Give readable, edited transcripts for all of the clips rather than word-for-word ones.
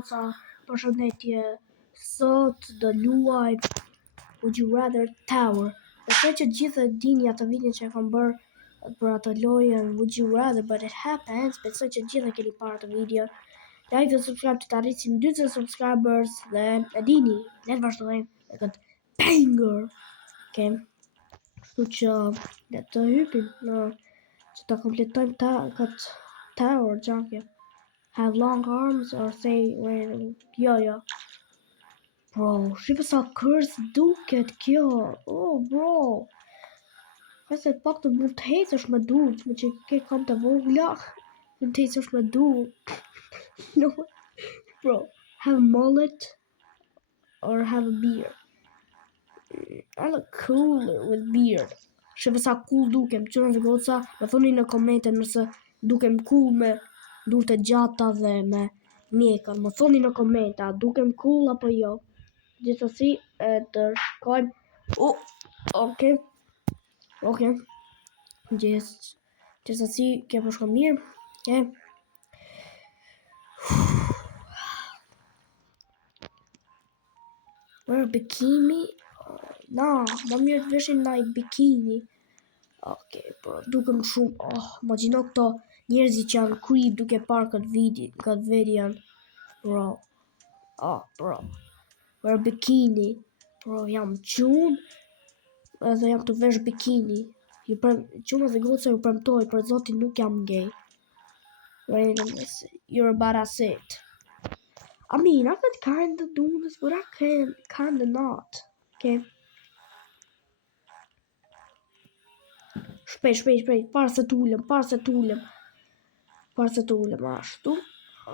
goca, përshëndetje. Sot do luaj Would You Rather Tower. Besoj që gjithë e dini atë videon që e kam bërë për atë lojën Would You Rather, but it happens. Besoj që gjithë e keni parë atë video. Like dhe subscribe të arrisim 20 subscribers dhe e dini, le të vazhdojmë me këtë banger. Okay. Kështu që le të hypim në që ta kompletojmë këtë tower gjake. Have long arms or say jo. Bro, shifa sa kërës duket kjo. Oh, bro. Këse të pak të mund të hecësh me duhet, me që ke kam të vogla, mund të hecësh me duhet. No, bro. Have a mullet or have a beard. I look cool with beard. Shifa sa cool dukem, qërën dhe goca, me thoni në komente nëse dukem cool me duhet e gjata dhe me mjekën. Më thoni në komenta, dukem cool apo jo. Gjithsesi e të shkojmë. Okay. Gjithsesi kjo po shkon mirë. Okay. Wear a bikini. Na, më mirë të veshin ndaj bikini. Okay, bro, dukem shumë. Imagjino këto njerëzit që janë creep duke parë këtë video. Bro. Bro. Wear bikini. Bro, jam qunë. Edhe jam të vesh bikini. Qunë dhe goca ju premtoj, për zotin nuk jam gay. You're about to sit. I mean, I could kinda do this, but I can kinda not. Okay. Shpejt, para se t'ulem,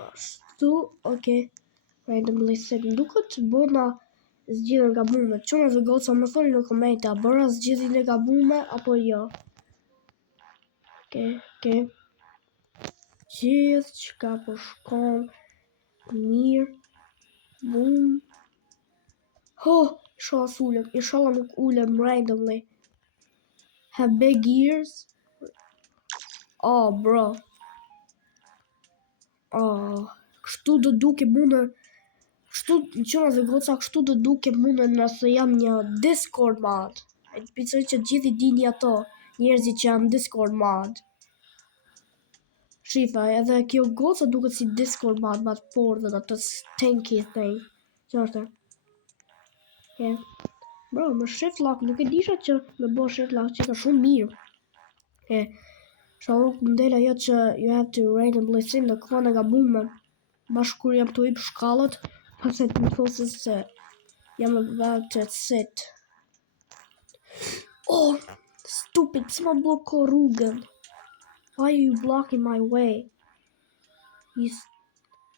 ashtu, okay. Randomly set, duket bona zgjidhjen nga bume. Çuna dhe goca më thoni në komente, a bëra zgjidhjen e gabume apo jo? Okay. Gjithë çka po shkon mirë. Bum. Inshallah nuk ulem randomly. Have big ears. Oh, bro. Kështu do duke mune. Kështu qëra dhe goca, kështu do duke mune nëse jam një Discord mod. E të picoj që gjithi dini ato njerëzit që janë Discord mod. Shifa, edhe kjo goca duket si Discord mod, ma të forë dhe atë tanky thing. Qërte? Okay. Bro, më shiflak, nuk e disha që me bo shiflak që ka shumë mirë. Shaluk më del ajo që you have to randomly sit në kohën e gabume. Bashkë kur jam të ip shkallët, pas e të më thosis se jam about to sit. Stupid, pse ma bloko rrugën? Why are you blocking my way?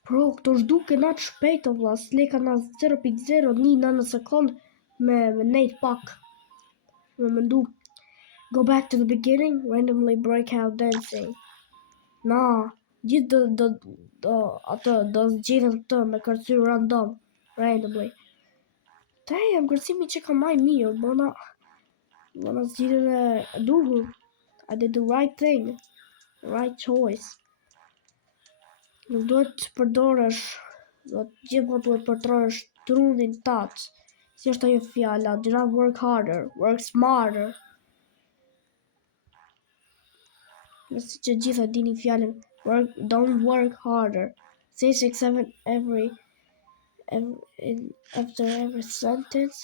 Bro, këto shduke na të shpejt o vla, s'leka na 0.0 një nanosekond me nejt pak. Me mëndu. Go back to the beginning, randomly break out dancing. Na, gjithë do zgjidhen të me kërcy random, randomly. Damn, kërcimi që ka maj mirë, bona zgjidhen e duhur. I did the right thing, right choice. Nuk duhet të përdorësh, gjithmonë duhet përdorësh trunin tatë. Si është ajo fjala, do not work harder, work smarter. Nëse që gjitha dini fjallën, don't work harder. Say 6, 7 after every sentence.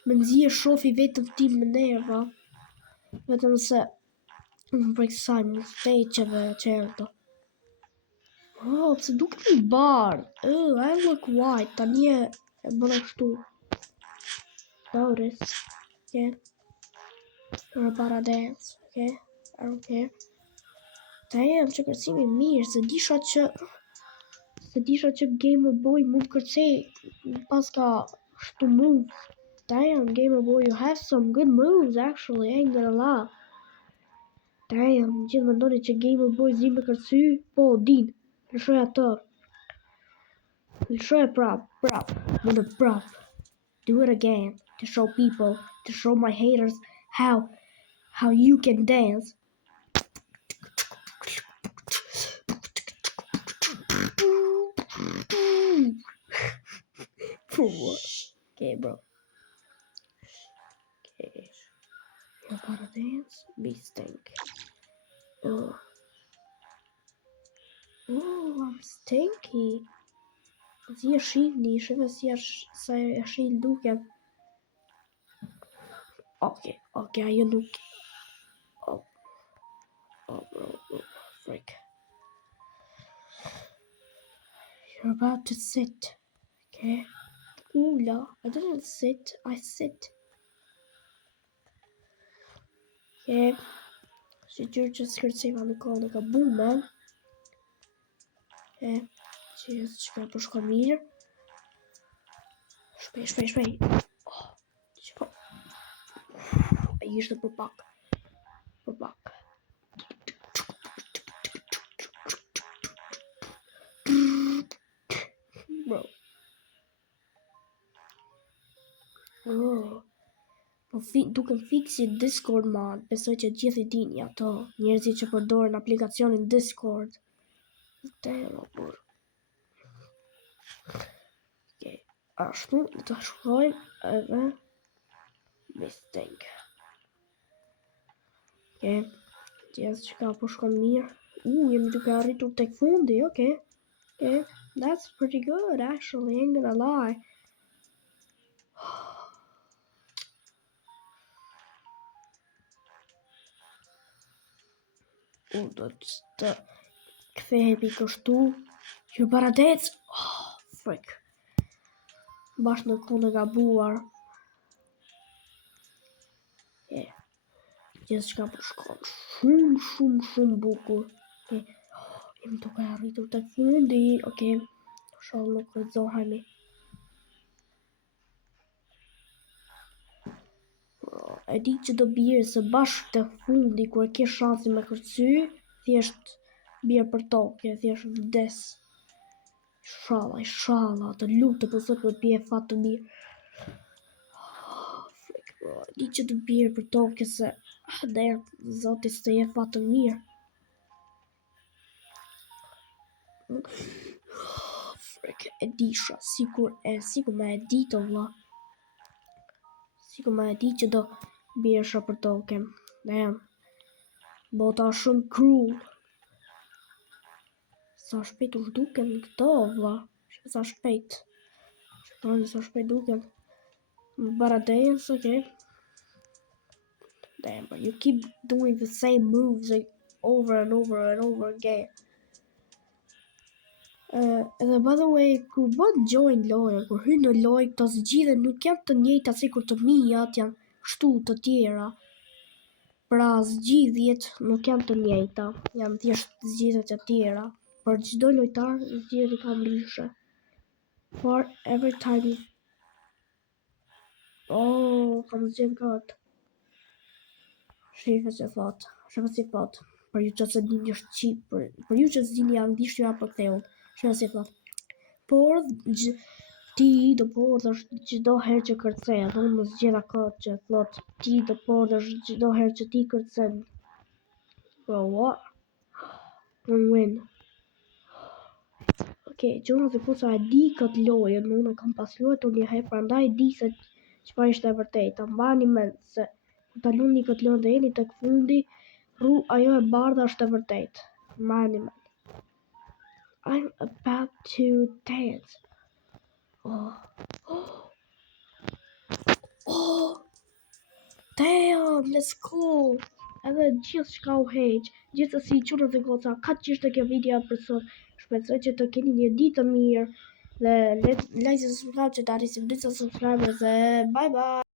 Më nëzi e shofi vetëm ti më nerva. Vetëm se më preksaj më feqeve qerto. Pse duke një bardh. I look white. Ta një e bëna kështu. Notice. Okay. We're about to dance. Okay. I don't care. Damn, që kërcimi mirë. Se disha që Gamer Boy mund kërcej pas ka kështu move. Damn, Gamer Boy, you have some good moves actually, ain't gonna lie. Damn, gjithë më ndoni që Gamer Boy zi me kërcy. Po, din. Lëshoj atë. Lëshoj prap. Wanna prap. Do it again. To show people, to show my haters how how you can dance. For what? Okay, bro. Okay. You gotta dance? Be stink. Oh. Oh, I'm stinky. Si e shihni, shifë si sa e shih duken. Okay, ajo nuk. Oh, bro, frick. You're about to sit. Okay. No, I didn't sit. I sit. Okay. So you're just gonna say I'm calling like a boom, man. Okay. Just grab a scammer. Spray. Oh, I use the back. Bro. Oh. Duke fiksi Discord mod, besoj që gjithë I dini ato njerëzit që përdoren aplikacionin Discord. Terrible. Okay. Ashtu, të shkojmë edhe mistake. Okay. Gjithë që ka po shkon mirë. Jemi duke arritur tek fundi, okay. Okay. That's pretty good, actually, ain't gonna lie. Do të kthehemi kështu. Ju para dec. Oh, frick. Bash në kohën e gabuar. Gjithë çka po shkon shumë bukur. Jemi duke arritur tek fundi. Okay. Shoh nuk rrezohemi. E di që do bjerë se bashkë të fundi kur e ke shansin me kërcy, thjesht bjerë për tokë, thjesht vdes. Inshallah, të lutë për sot me bjerë fat të mirë. Frick, bro, e di që do bjerë për tokë se der zoti s'të jep fat të mirë. Frick, e disha, sikur me e ditë vlla. Sikur me e di që do bjesha për toke. Damn. Bota shumë cruel. Sa shpejt u duken këto, vlla. Sa shpejt. Sa shpejt duken. But a dance, okay. Damn, but you keep doing the same moves like over and over again. Edhe by the way, kur bën join lojë, kur hyn në lojë, këto zgjidhjen nuk janë të njëjta sikur të mijat, janë kështu të tjera. Pra zgjidhjet nuk janë të njëjta, janë thjesht zgjidhjet e tjera. Për çdo lojtar zgjidhjet I ka ndryshe. For every time. Oh, kam zgjedh gat. Shifë si thot. Për ju që se dini është qip, për ju që se dini anglisht ju për ktheu. Shifë si thot. Por ti do pordhësh çdo herë që kërcen, unë më zgjidha kot që thot ti do pordhësh çdo herë që ti kërcen. Bro, what? Win. Okay, gjona se posa e di këtë lojën, unë kam pas luajtur një herë, prandaj di se çfarë ishte e vërteta. Mbani mend se kur ta luni këtë lojë dhe jeni tek fundi, ajo e bardha është e vërtetë. Mbani mend. I'm about to dance. Oh, damn, let's go. Edhe gjithë shka u heq. Gjithsesi qurët dhe goca, ka që ishte kjo video për sot. Shpresoj që të keni një ditë të mirë. Dhe like dhe subscribe që të arrisim 200 subscribers. Bye bye.